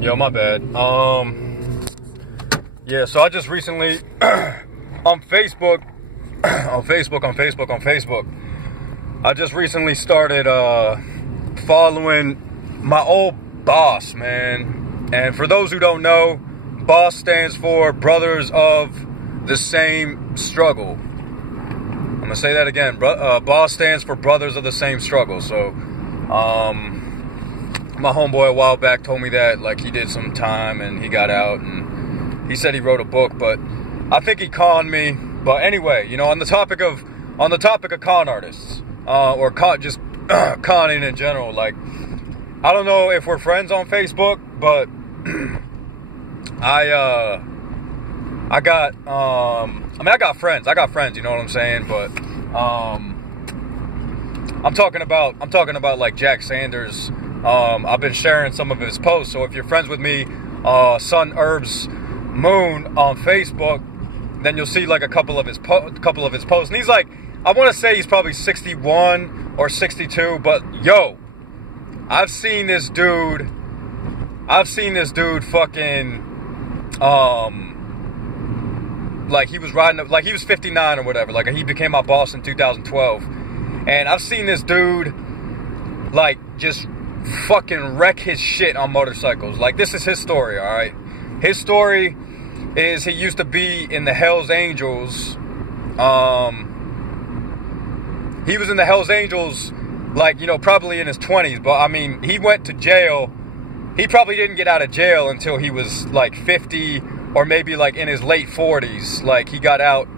Yo, my bad. Yeah, so I just recently on Facebook, I just recently started following my old boss, man. And for those who don't know, BOSS stands for Brothers of the Same Struggle. I'm gonna say that again. BOSS stands for Brothers of the Same Struggle. So, my homeboy a while back told me that, like, he did some time and he got out and he said he wrote a book, but I think he conned me. But anyway, you know, on the topic of con artists, or just conning in general, like, I don't know if we're friends on Facebook, but I got friends, you know what I'm saying? But I'm talking about like Jack Sanders. I've been sharing some of his posts. So if you're friends with me, Sun Herbs Moon on Facebook, then you'll see like a couple of his posts. And he's like, I want to say he's probably 61 or 62, but yo, I've seen this dude fucking like he was 59 or whatever. Like, he became my boss in 2012. And I've seen this dude like just fucking wreck his shit on motorcycles. Like, this is his story, all right? His story is he used to be in the Hells Angels. He was in the Hells Angels, like, you know, probably in his 20s. But, I mean, he went to jail. He probably didn't get out of jail until he was, like, 50 or maybe, like, in his late 40s. Like, he got out,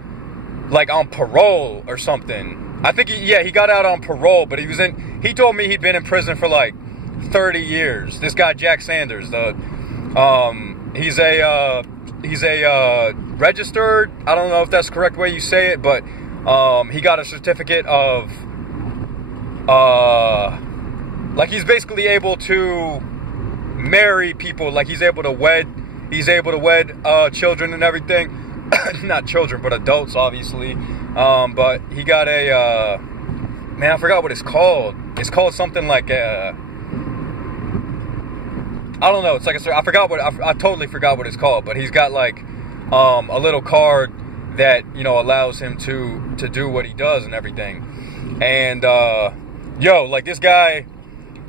like, on parole or something. I think, he got out on parole, but he told me he'd been in prison for, like, 30 years. This guy, Jack Sanders, he's a registered, I don't know if that's the correct way you say it, but he got a certificate of like, he's basically able to marry people. Like, he's able to wed children and everything. Not children, but adults, obviously. But he got a man, I forgot what it's called. It's called something like I don't know. It's like I totally forgot what it's called. But he's got like a little card that, you know, allows him to do what he does and everything. And yo, like, this guy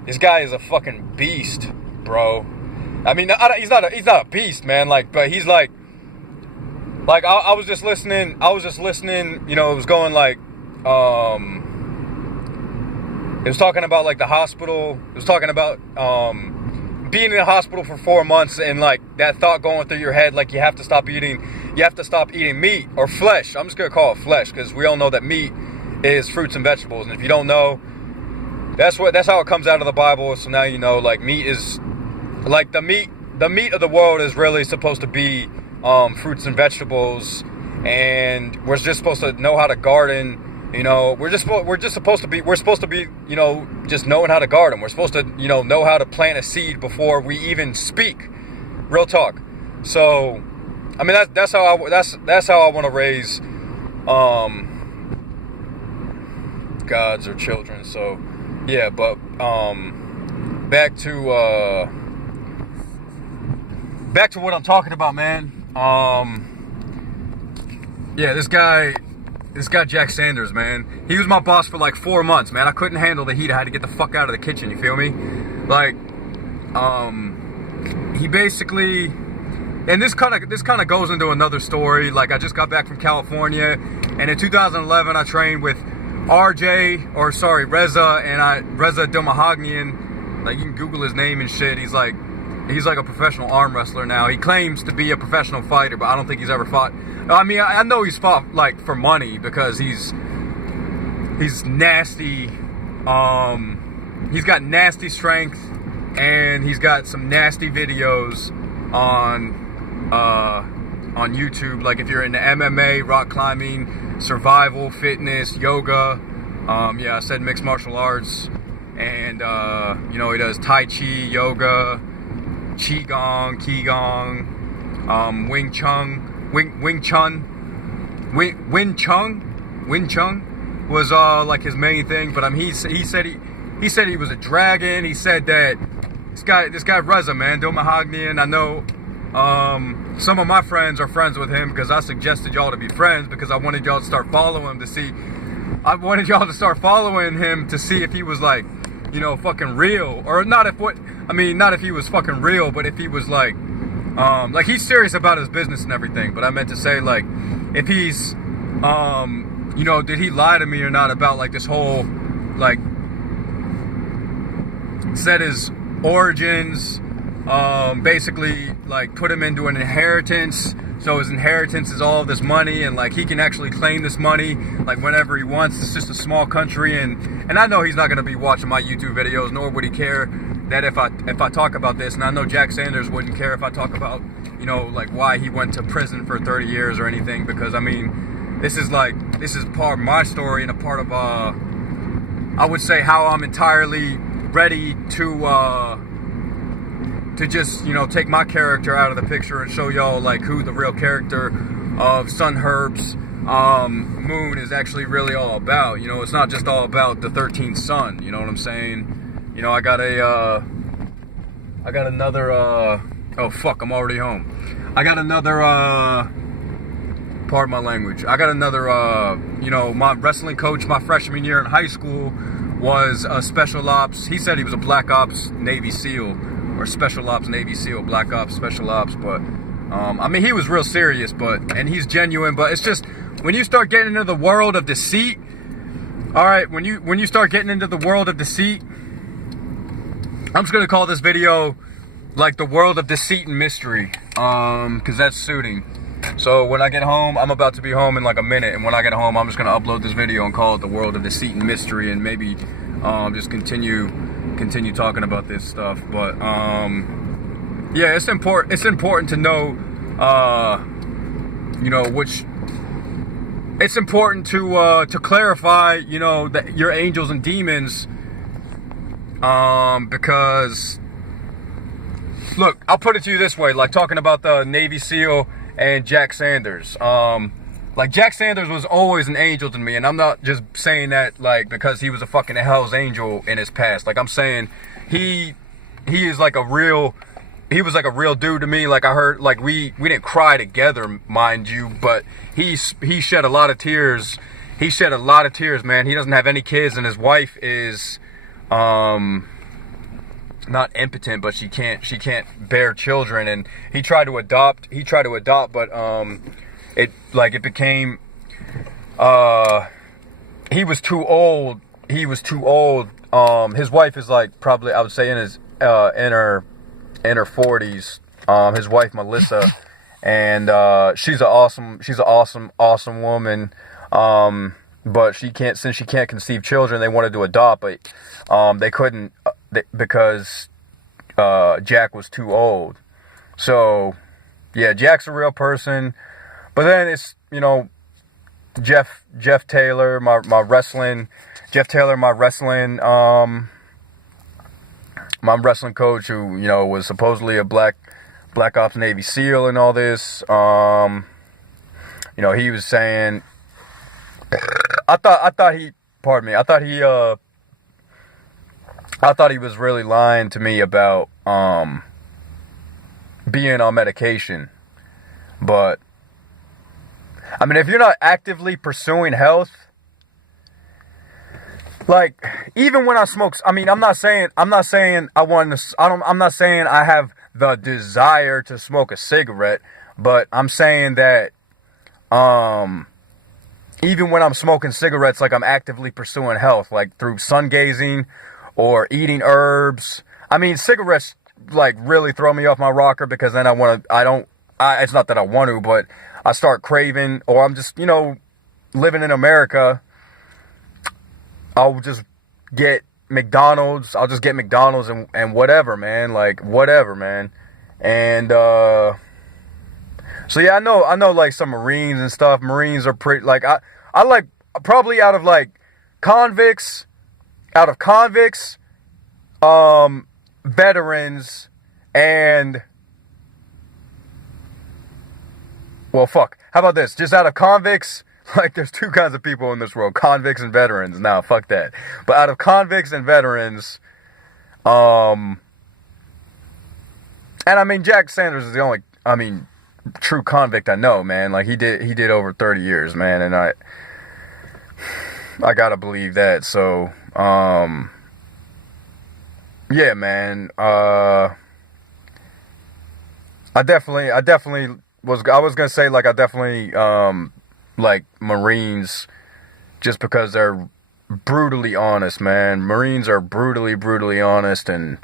is a fucking beast, bro. I mean, he's not a beast, man. Like, but he's like I was just listening. You know, it was going like it was talking about like the hospital. It was talking about being in the hospital for 4 months, and like that thought going through your head, like you have to stop eating meat or flesh. I'm just gonna call it flesh, because we all know that meat is fruits and vegetables. And if you don't know, that's how it comes out of the Bible. So now you know, like, meat is like the meat of the world is really supposed to be fruits and vegetables, and we're just supposed to know how to garden. You know, we're supposed to be, you know, just knowing how to garden. We're supposed to, you know how to plant a seed before we even speak. Real talk. So, I mean, that's how I want to raise gods or children. So, yeah. But back to what I'm talking about, man. Yeah, this guy Jack Sanders, man, he was my boss for like 4 months, man. I couldn't handle the heat. I had to get the fuck out of the kitchen, you feel me? Like, he basically, and this kind of goes into another story. Like, I just got back from California, and in 2011 I trained with Reza Dilmahagnian. Like, you can Google his name and shit. He's like a professional arm wrestler now. He claims to be a professional fighter, but I don't think he's ever fought. I mean, I know he's fought, like, for money, because he's nasty. He's got nasty strength, and he's got some nasty videos on YouTube. Like, if you're into MMA, rock climbing, survival, fitness, yoga. Yeah, I said mixed martial arts. And, you know, he does Tai Chi, yoga, Qigong, Wing Chun was like his main thing. But I mean, he said he was a dragon. He said that This guy Reza, man, Dil Mahogany, and I know some of my friends are friends with him because I suggested y'all to be friends because I wanted y'all to start following him to see. I wanted y'all to start following him to see if he was like, you know, fucking real, or not if what I mean, not if he was fucking real, but if he was like he's serious about his business and everything. But I meant to say, like, if he's you know, did he lie to me or not about like this whole, like, said his origins, basically like put him into an inheritance, so his inheritance is all of this money, and like he can actually claim this money like whenever he wants. It's just a small country, and I know he's not going to be watching my YouTube videos, nor would he care that if I talk about this, and I know Jack Sanders wouldn't care if I talk about, you know, like why he went to prison for 30 years or anything, because I mean, this is part of my story and a part of I would say how I'm entirely ready to just, you know, take my character out of the picture and show y'all like who the real character of Sun Herb's moon is actually really all about. You know, it's not just all about the 13th sun, you know what I'm saying? You know, I got another oh fuck, I'm already home. I got another pardon my language. I got another you know, my wrestling coach my freshman year in high school was a special ops. He said he was a black ops Navy SEAL, or special ops Navy SEAL, black ops, special ops, but I mean, he was real serious, and he's genuine, but it's just when you start getting into the world of deceit, all right, when you start getting into the world of deceit, I'm just gonna call this video like the world of deceit and mystery, because that's suiting. So when I get home, I'm about to be home in like a minute, and when I get home, I'm just gonna upload this video and call it the world of deceit and mystery, and maybe just continue talking about this stuff. But yeah, it's important to know, you know, which it's important to clarify, you know, that your angels and demons, because look, I'll put it to you this way, like talking about the Navy SEAL and Jack Sanders. Like, Jack Sanders was always an angel to me, and I'm not just saying that like because he was a fucking Hell's Angel in his past. Like, I'm saying he is like he was like a real dude to me. Like, I heard, like, we didn't cry together, mind you, but he shed a lot of tears. He shed a lot of tears, man. He doesn't have any kids, and his wife is not impotent, but she can't bear children, and he tried to adopt, but it became, he was too old. His wife is like probably, I would say, in her 40s. His wife Melissa, and she's an awesome woman. But since she can't conceive children, they wanted to adopt, but they couldn't because Jack was too old. So yeah, Jack's a real person. But then it's, you know, Jeff Taylor, my wrestling coach, who, you know, was supposedly a black ops Navy SEAL and all this. You know, he was saying, I thought he was really lying to me about being on medication. But I mean, if you're not actively pursuing health, like, even when I smoke, I mean, I'm not saying I have the desire to smoke a cigarette, but I'm saying that even when I'm smoking cigarettes, like, I'm actively pursuing health, like through sun gazing or eating herbs. I mean, cigarettes like really throw me off my rocker, because then it's not that I want to, but I start craving, or I'm just, you know, living in America, I'll just get McDonald's. I'll just get McDonald's and whatever, man. Like, whatever, man. And so yeah, I know like some Marines and stuff. Marines are pretty, like, I like, probably out of convicts, veterans, and, well, fuck. How about this? Just out of convicts, like, there's two kinds of people in this world, convicts and veterans. Now, fuck that. But out of convicts and veterans, And I mean, Jack Sanders is the only, I mean, true convict I know, man. Like he did over 30 years, man, and I gotta believe that. So, yeah, man. I definitely I was gonna say, like, I definitely like Marines, just because they're brutally honest, man. Marines are brutally honest, and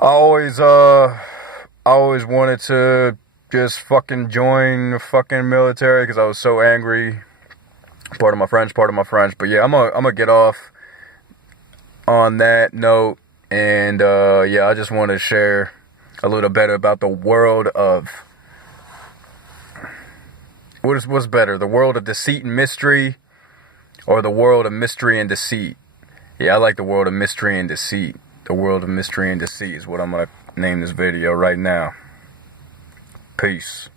I always wanted to just fucking join the fucking military because I was so angry. Part of my French. But yeah, I'm gonna get off on that note, and yeah, I just want to share a little better about the world of what's better, the world of deceit and mystery, or the world of mystery and deceit. Yeah, I like the world of mystery and deceit. The world of mystery and deceit is what I'm gonna name this video right now. Peace.